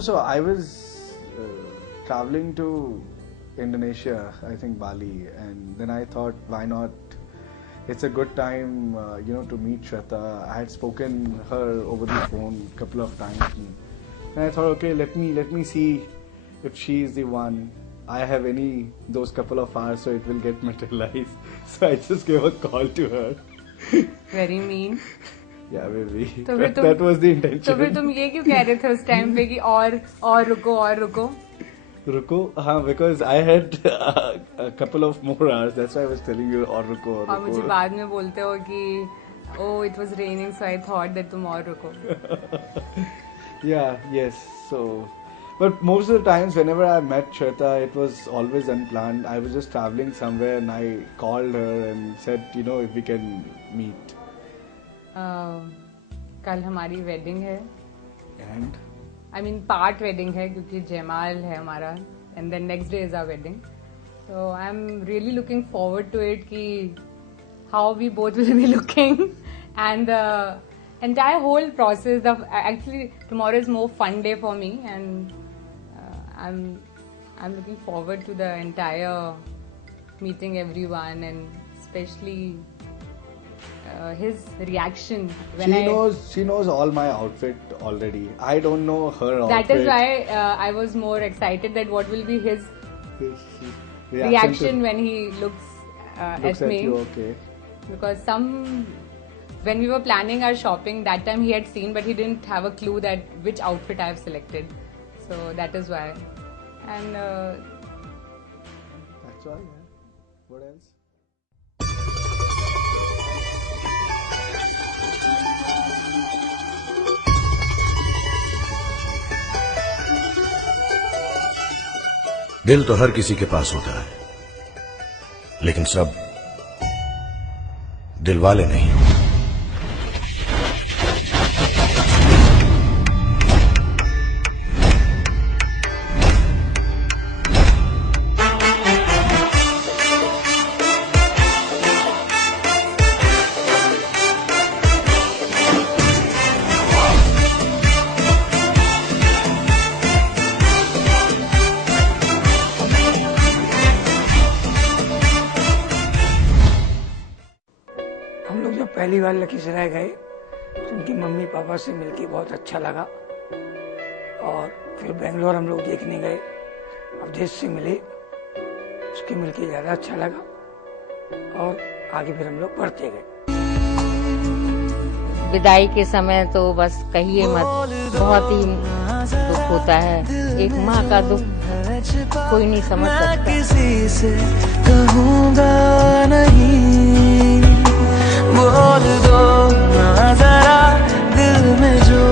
So I was traveling to Indonesia, I think Bali, and then I thought, why not? It's a good time, to meet Shweta. I had spoken her over the phone a couple of times, and I thought, okay, let me see if she is the one. I have those couple of hours, so it will get materialized. So I just gave a call to her. Very mean. Yeah, maybe. तो फिर that was the intention. तो फिर तुम ये क्यों कह रहे थे उस टाइम पे कि और रुको रुको, because I had a couple of more hours. That's why I was telling you और रुको. और मुझे बाद में बोलते हो कि oh it was raining so I thought that तुम और रुको. Yes. So, but most of the times whenever I met Shweta, it was always unplanned. I was just traveling somewhere and I called her and said, if we can meet. कल हमारी wedding है. And? I mean part wedding है क्योंकि जयमाल है हमारा and then next day is our wedding. So I'm really looking forward to it कि how we both will be looking and the entire whole process of actually tomorrow is more fun day for me and I'm looking forward to the entire meeting everyone and especially his reaction when she knows all my outfit already. I don't know her outfit. That is why I was more excited that what will be his reaction when he looks at me. You, okay. Because when we were planning our shopping that time he had seen but he didn't have a clue that which outfit I have selected. So that is why. And that's all. Yeah. What else? दिल तो हर किसी के पास होता है, लेकिन सब दिल वाले नहीं. हम लोग जब पहली बार लखीसराय गए तो उनकी मम्मी पापा से मिलके बहुत अच्छा लगा और फिर बेंगलोर हम लोग देखने गए. अवधेश से मिले, उसके मिलके ज़्यादा अच्छा लगा और आगे फिर हम लोग बढ़ते गए. विदाई के समय तो बस कहिए मत, बहुत ही दुख होता है. एक माँ का दुख कोई नहीं समझ सकता. किसी से कहूँगा नहीं, बोल दो ना जरा दिल में जो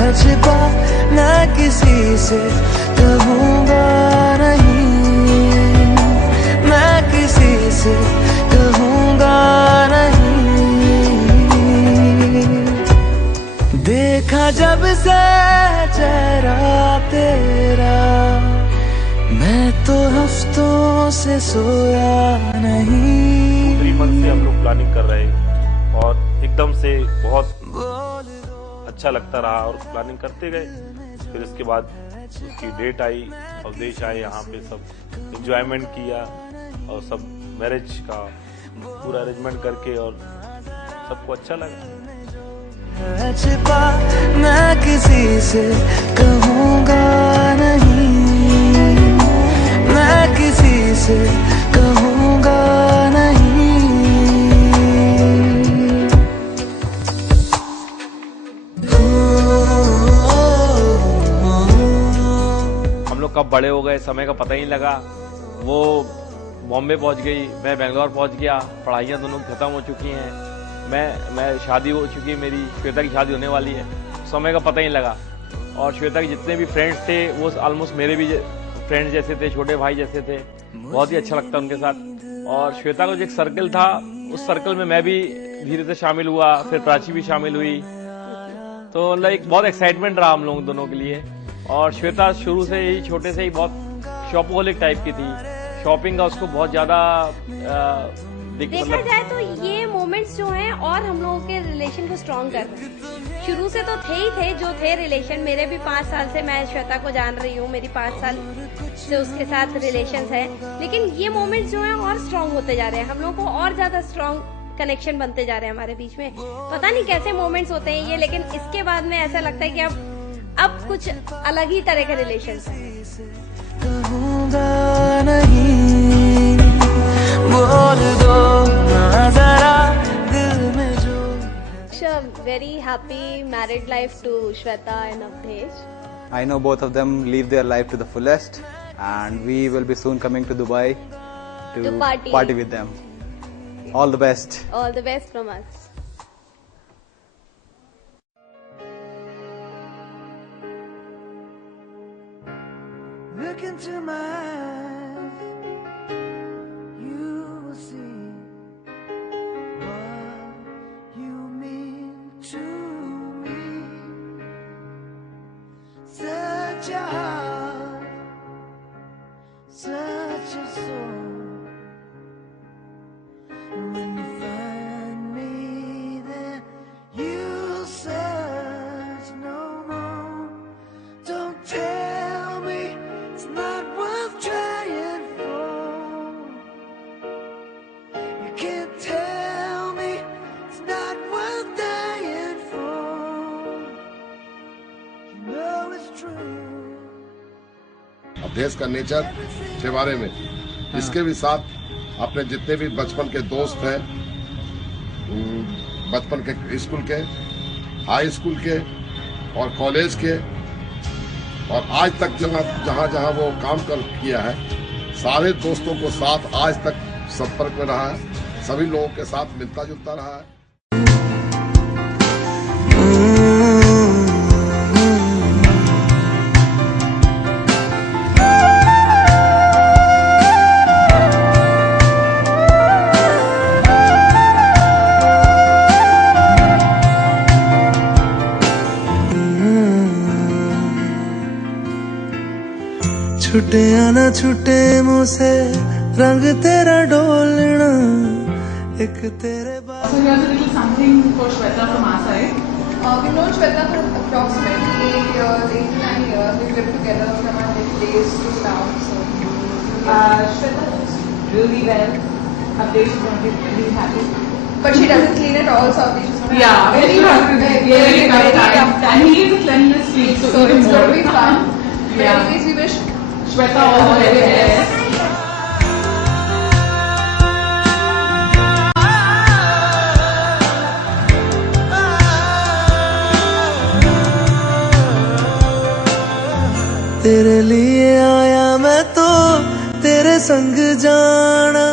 है छिपा, मैं किसी से कहूँगा नहीं, मैं किसी से कहूँगा नहीं. देखा जब से चेहरा तेरा, मैं तो हफ्तों से सोया नहीं. 3 मंथ से हम लोग प्लानिंग कर रहे हैं और एकदम से बहुत अच्छा लगता रहा और प्लानिंग करते गए. फिर उसके बाद उसकी डेट आई, अवधेश आए, यहाँ पे सब एंजॉयमेंट किया और सब मैरिज का पूरा अरेंजमेंट करके और सबको अच्छा लगा. छिपा मैं किसी से कहूँगा नहीं, मैं किसी से कहूँगा नहीं. हम लोग कब बड़े हो गए समय का पता ही नहीं लगा. वो बॉम्बे पहुंच गई, मैं बेंगलोर पहुंच गया, पढ़ाइयाँ दोनों की खत्म हो चुकी हैं. मैं शादी हो चुकी है मेरी, श्वेता की शादी होने वाली है. समय का पता ही नहीं लगा और श्वेता के जितने भी फ्रेंड्स थे वो ऑलमोस्ट मेरे भी फ्रेंड्स जैसे थे, छोटे भाई जैसे थे. बहुत ही अच्छा लगता उनके साथ. और श्वेता का जो एक सर्कल था उस सर्कल में मैं भी धीरे से शामिल हुआ, फिर प्राची भी शामिल हुई. तो मतलब एक बहुत एक्साइटमेंट रहा हम लोग दोनों के लिए. और श्वेता शुरू से ही छोटे से ही बहुत शॉपहोलिक टाइप की थी. शॉपिंग का उसको बहुत ज़्यादा देखा जाए तो ये मोमेंट्स जो हैं और हम लोगों के रिलेशन को स्ट्रॉन्ग कर रहे हैं। शुरू से तो जो थे रिलेशन, मेरे भी 5 साल से मैं श्वेता को जान रही हूँ, मेरी 5 साल से उसके साथ रिलेशंस है, लेकिन ये मोमेंट्स जो हैं और स्ट्रॉन्ग होते जा रहे हैं, हम लोगों को और ज्यादा स्ट्रॉन्ग कनेक्शन बनते जा रहे हैं हमारे बीच में। पता नहीं कैसे मोमेंट्स होते हैं ये, लेकिन इसके बाद में ऐसा लगता है कि अब कुछ अलग ही तरह के रिलेशंस हैं। Very happy married life to Shweta and Avdesh. I know both of them live their life to the fullest, and we will be soon coming to Dubai to party with them. All the best. All the best from us. Look into my eyes, you will see what you mean to me. Such a heart, such a soul. When you find me there, you'll search no more. Don't tell me it's not worth trying for. You can't tell me it's not worth dying for. You know it's true. Awadhesh का nature के बारे में, इसके भी साथ अपने जितने भी बचपन के दोस्त हैं, बचपन के स्कूल के, हाई स्कूल के और कॉलेज के, और आज तक जहाँ जहाँ वो काम किया है, सारे दोस्तों को साथ आज तक संपर्क में रहा है, सभी लोगों के साथ मिलता जुलता रहा है। छुटे या ना छुटे मुझसे रंग तेरा डोलना, एक तेरे So here's a little something for Shweta from our side. We've known Shweta for approximately 8 years, 8 to 9 years. We've lived together from our little days to now. So Shweta looks really well. Avdesh is going to be really happy. But she doesn't clean at all, so Avdesh is going to have very tough time. And he is a cleanliness freak, so it's going to be fun. But anyways, we wish Shweta all the very best. तेरे लिए आया मैं तो तेरे संग जाना,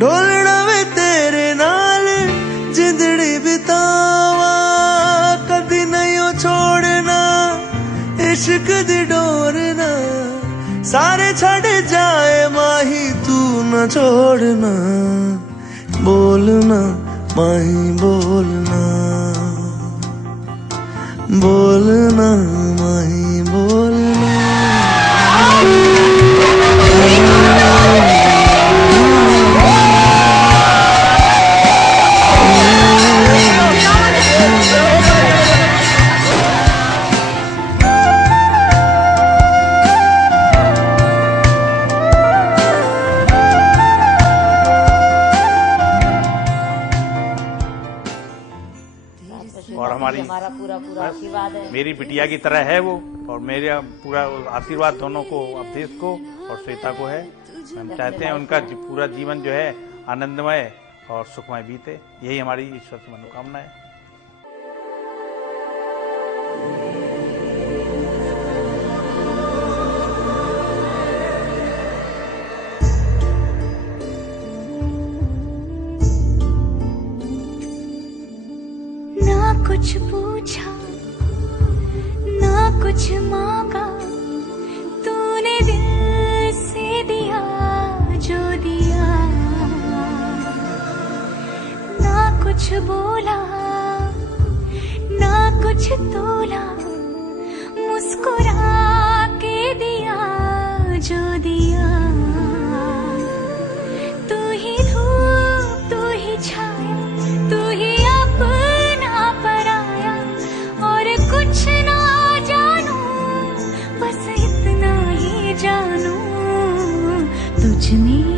डोलना वे तेरे नाल जिंदड़ी बितावा, कदी नहीं छोड़ना इश्क दी डोरना, सारे छड़ जाए माही तू न छोड़ना, बोलना माही बोलना, बोलना माही बोलना। और हमारा पूरा आशीर्वाद है, मेरी बिटिया की तरह है वो, और मेरा पूरा आशीर्वाद दोनों को, अवधेश को और श्वेता को है। हम चाहते हैं उनका पूरा जीवन जो है आनंदमय और सुखमय बीते, यही हमारी ईश्वर से मनोकामना है। ना कुछ पूछा ना कुछ मांगा, तूने दिल से दिया जो दिया, ना कुछ बोला ना कुछ तोला, मुस्कुरा के दिया जो दिया, तू ही धूप में